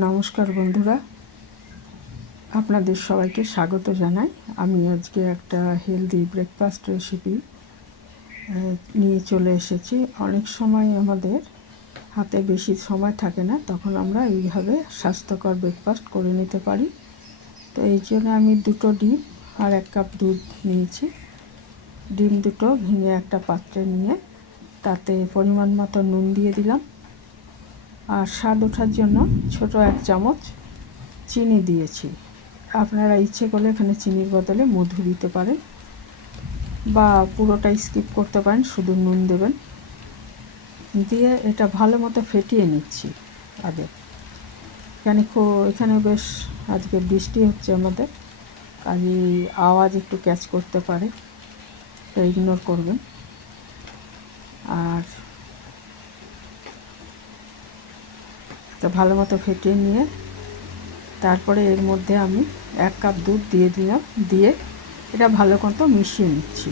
নমস্কার বন্ধুরা, আপনাদের সবাইকে স্বাগত জানাই। আমি আজকে একটা হেলদি ব্রেকফাস্ট রেসিপি নিয়ে চলে এসেছি। অনেক সময় আমাদের হাতে বেশি সময় থাকে না, তখন আমরা এইভাবে স্বাস্থ্যকর ব্রেকফাস্ট করে নিতে পারি। তো এই জন্য আমি 2টো ডিম আর 1 কাপ দুধ নিয়েছি। ডিম দুটো ভেঙে একটা পাত্রে নিয়ে তাতে পরিমাণ মতো নুন দিয়ে দিলাম, আর স্বাদ ওঠার জন্য ছোট 1 চামচ চিনি দিয়েছি। আপনারা ইচ্ছে করলে এখানে চিনির বদলে মধু দিতে পারেন বা পুরোটাই স্কিপ করতে পারেন, শুধু নুন দেবেন। দিয়ে এটা ভালো মতো ফেটিয়ে নিচ্ছি আগে। এখানে বেশ আজকে বৃষ্টি হচ্ছে আমাদের, কাজেই আওয়াজ একটু ক্যাচ করতে পারে, তো ইগনোর করবেন। আর তো ভালো মতো ফেটিয়ে নিয়ে তারপরে এর মধ্যে আমি 1 কাপ দুধ দিয়ে দিলাম, দিয়ে এটা ভালো মতো মিশিয়ে নিচ্ছি।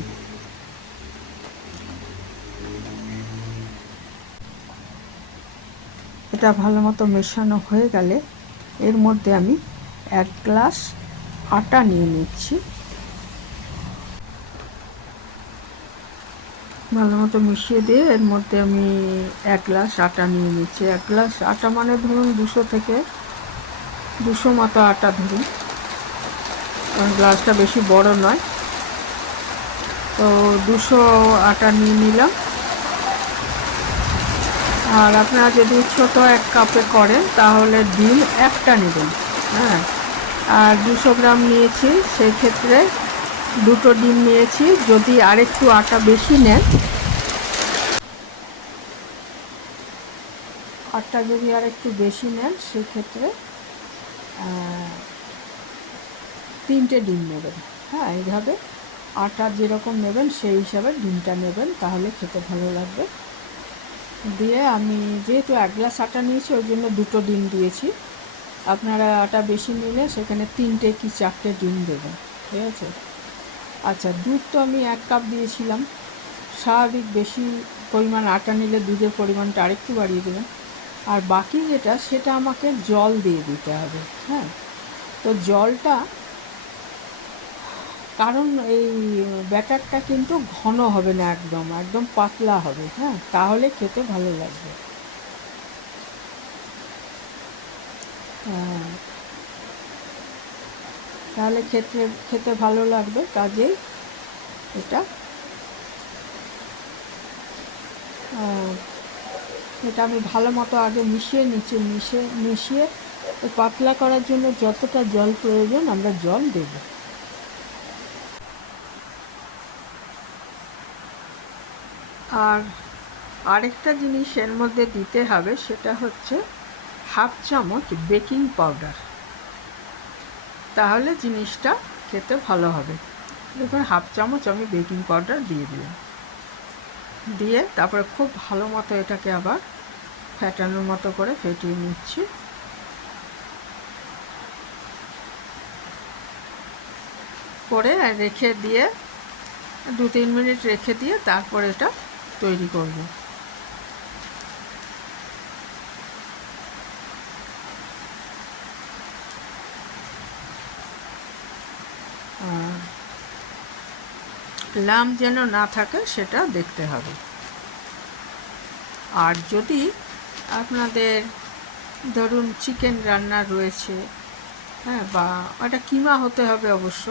এটা ভালো মতো মেশানো হয়ে গেলে এর মধ্যে আমি 1 গ্লাস আটা নিয়ে নিচ্ছি। ভালো মতো মিশিয়ে দিয়ে এর মধ্যে আমি 1 গ্লাস আটা নিয়ে নিচ্ছি। 1 গ্লাস আটা মানে ধরুন 200 থেকে 200 মতো আটা ধরুন, কারণ গ্লাসটা বেশি বড় নয়। তো 200 আটা নিয়ে নিলাম। আর আপনারা যদি ছোট 1 কাপে করেন তাহলে ডিম একটা নেবেন। হ্যাঁ, আর 200 গ্রাম নিয়েছি, সেই ক্ষেত্রে 2টো ডিম নিয়েছি। যদি আরেকটু আটা বেশি নেন, যদি আরেকটু বেশি নেন সেক্ষেত্রে 3টে ডিম নেবেন। হ্যাঁ, এইভাবে আটা যেরকম নেবেন সেই হিসাবে ডিমটা নেবেন, তাহলে খেতে ভালো লাগবে। দিয়ে আমি যেহেতু 1 গ্লাস আটা নিয়েছি ওই জন্য 2টো ডিম দিয়েছি। আপনারা আটা বেশি নিলে সেখানে 3টে কি 4টে ডিম দেবেন, ঠিক আছে? আচ্ছা, দুধ তো আমি 1 কাপ দিয়েছিলাম। স্বাভাবিক বেশি পরিমাণ আটা নিলে দুধের পরিমাণটা আরেকটু বাড়িয়ে দেবেন। আর বাকি যেটা, সেটা আমাকে জল দিয়ে দিতে হবে। হ্যাঁ, তো জলটা, কারণ এই ব্যাটারটা কিন্তু ঘন হবে না, একদম একদম পাতলা হবে। হ্যাঁ, তাহলে খেতে ভালো লাগবে। তাহলে খেতে ভালো লাগবে। কাজেই এটা এটা আমি ভালো মতো আগে মিশিয়ে নিচ্ছি। মিশিয়ে পাতলা করার জন্য যতটা জল প্রয়োজন আমরা জল দেব। আর আরেকটা জিনিস এর মধ্যে দিতে হবে, সেটা হচ্ছে 1/2 চামচ বেকিং পাউডার। তাহলে জিনিসটা খেতে ভালো হবে। দেখুন, 1/2 চামচ আমি বেকিং পাউডার দিয়ে দিলাম। দিয়ে তারপরে খুব ভালো মতো এটাকে আবার ফ্যাটানোর মতো করে ফেটিয়ে নিচ্ছি। করে রেখে দিয়ে 2-3 মিনিট রেখে দিয়ে তারপরে এটা তৈরি করব। লাম্প যেন না থাকে সেটা দেখতে হবে। আর যদি আপনাদের ধরুন চিকেন রান্না রয়েছে, হ্যাঁ, বা এটা কিমা হতে হবে অবশ্য,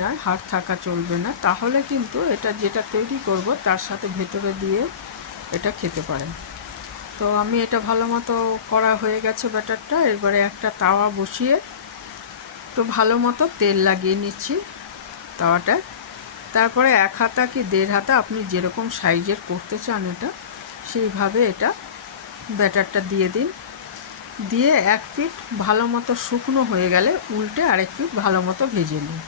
নয়, হাড় থাকা চলবে না, তাহলে কিন্তু এটা যেটা তৈরি করব তার সাথে ভেতরে দিয়ে এটা খেতে পারেন। তো আমি এটা ভালো মতো করা হয়ে গেছে ব্যাটারটা। এবারে একটা তাওয়া বসিয়ে তো ভালো মতো তেল লাগিয়ে নিচ্ছি তাওয়াটায়। তারপরে 1 হাতা কি 1.5 হাতা, আপনি যেরকম সাইজের করতে চান এটা, সেইভাবে এটা ব্যাটারটা দিয়ে দিন। দিয়ে 1 পিঠ ভালো মতো শুকনো হয়ে গেলে উল্টে আরেক পিঠ ভালো মতো ভেজে নিন।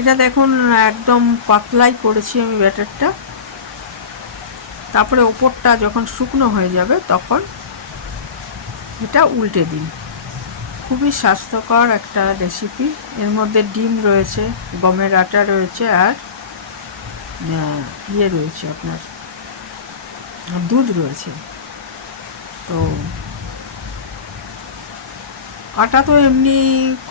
এটা দেখুন একদম পাতলাই করেছি আমি ব্যাটারটা। তারপরে ওপরটা যখন শুকনো হয়ে যাবে তখন এটা উল্টে দিন। খুবই স্বাস্থ্যকর একটা রেসিপি। এর মধ্যে ডিম রয়েছে, গমের আটা রয়েছে, আর রয়েছে আপনার দুধ রয়েছে। তো আটা তো এমনি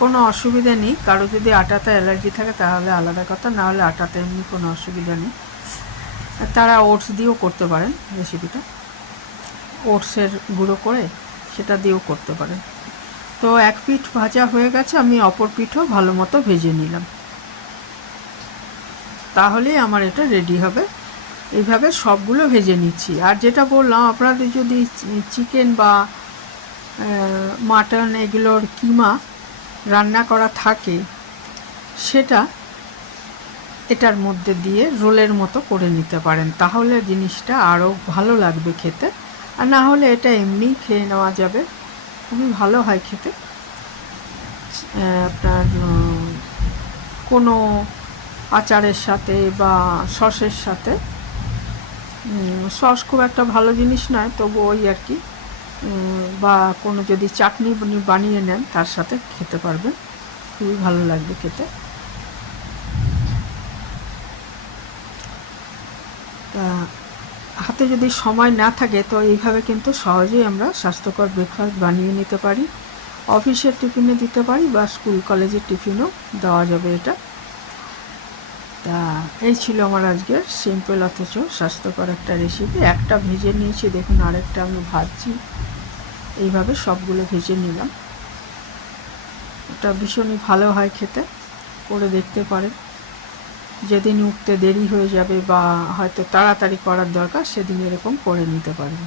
কোনো অসুবিধা নেই, কারো যদি আটাতে অ্যালার্জি থাকে তাহলে আলাদা কথা, না হলে আটাতে এমনি কোনো অসুবিধা নেই। তারা ওটস দিয়েও করতে পারেন রেসিপিটা, ওটসের গুঁড়ো করে সেটা দিয়েও করতে পারেন। তো এক পিঠ ভাজা হয়ে গেছে, আমি অপর পিঠও ভালো মতো ভেজে নিলাম, তাহলেই আমার এটা রেডি হবে। এইভাবে সবগুলো ভেজে নিচ্ছি। আর যেটা বললাম, আপনাদের যদি চিকেন বা মাটন এগুলোর কিমা রান্না করা থাকে, সেটা এটার মধ্যে দিয়ে রোলের মতো করে নিতে পারেন, তাহলে জিনিসটা আরও ভালো লাগবে খেতে। আর না হলে এটা এমনি খেয়ে নেওয়া যাবে, খুবই ভালো হয় খেতে। আপনার কোনো আচারের সাথে বা সসের সাথে, সস খুব একটা ভালো জিনিস নয়, তবু ওই আর কি, বা কোনো যদি চাটনি বানিয়ে নেন তার সাথে খেতে পারবেন, খুবই ভালো লাগবে খেতে। হাতে যদি সময় না থাকে তো এইভাবে কিন্তু সহজেই আমরা স্বাস্থ্যকর ব্রেকফাস্ট বানিয়ে নিতে পারি। অফিসের টিফিনে দিতে পারি বা স্কুল কলেজের টিফিনও দেওয়া যাবে এটা। তা এই ছিল আমার আজকের সিম্পল অথচ স্বাস্থ্যকর একটা রেসিপি। একটা ভেজে নিয়েছি, দেখুন আরেকটা আমি ভাজছি। এইভাবে সবগুলো ভেজে নিলাম। এটা ভীষণই ভালো হয় খেতে, করে দেখতে পারেন। যেদিন উঠতে দেরি হয়ে যাবে বা হয়তো তাড়াতাড়ি করার দরকার, সেদিন এরকম করে নিতে পারেন।